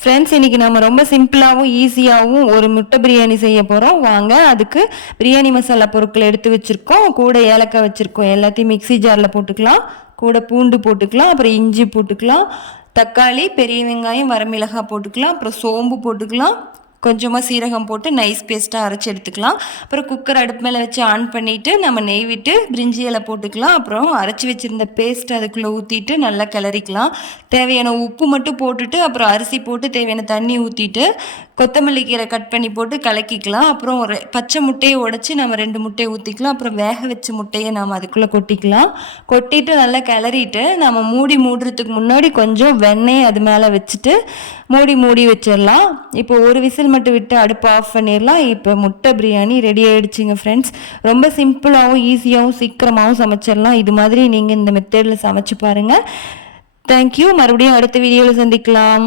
Friends, இன்றைக்கி நம்ம ரொம்ப சிம்பிளாகவும் ஈஸியாகவும் ஒரு முட்டை பிரியாணி செய்ய போகிறோம். வாங்க, அதுக்கு பிரியாணி மசாலா பொருட்கள் எடுத்து வச்சுருக்கோம். கூட ஏலக்காய் வச்சுருக்கோம். எல்லாத்தையும் மிக்ஸி ஜாரில் போட்டுக்கலாம். கூட பூண்டு போட்டுக்கலாம். அப்புறம் இஞ்சி போட்டுக்கலாம். தக்காளி, பெரிய வெங்காயம், வரமிளகாய் போட்டுக்கலாம். அப்புறம் சோம்பு போட்டுக்கலாம். கொஞ்சமாக சீரகம் போட்டு நைஸ் பேஸ்ட்டாக அரைச்சி எடுத்துக்கலாம். அப்புறம் குக்கர் அடுப்பு மேலே வச்சு ஆன் பண்ணிவிட்டு நம்ம நெய் விட்டு பிரிஞ்சி இலை போட்டுக்கலாம். அப்புறம் அரைச்சி வச்சுருந்த பேஸ்ட் அதுக்குள்ளே ஊற்றிட்டு நல்லா கிளறிக்கலாம். தேவையான உப்பு மட்டும் போட்டுட்டு அப்புறம் அரிசி போட்டு தேவையான தண்ணி ஊற்றிட்டு கொத்தமல்லி கீரை கட் பண்ணி போட்டு கலக்கிக்கலாம். அப்புறம் ஒரு பச்சை முட்டையை உடச்சி நம்ம 2 முட்டையை ஊற்றிக்கலாம். அப்புறம் வேக வச்ச முட்டையை நாம் அதுக்குள்ளே கொட்டிக்கலாம். கொட்டிட்டு நல்லா கிளறிட்டு நம்ம மூடுறதுக்கு முன்னாடி கொஞ்சம் வெண்ணெய் அது மேலே வச்சுட்டு மூடி வச்சிடலாம். இப்போ ஒரு விசில் மட்டும் விட்டு அடுப்பு ஆஃப் பண்ணிடலாம். இப்போ முட்டை பிரியாணி ரெடி ஆகிடுச்சிங்க ஃப்ரெண்ட்ஸ். ரொம்ப சிம்பிளாகவும் ஈஸியாகவும் சீக்கிரமாகவும் சமைச்சிடலாம். இது மாதிரி நீங்கள் இந்த மெத்தடில் சமைச்சு பாருங்கள். தேங்க்யூ. மறுபடியும் அடுத்த வீடியோவில் சந்திக்கலாம்.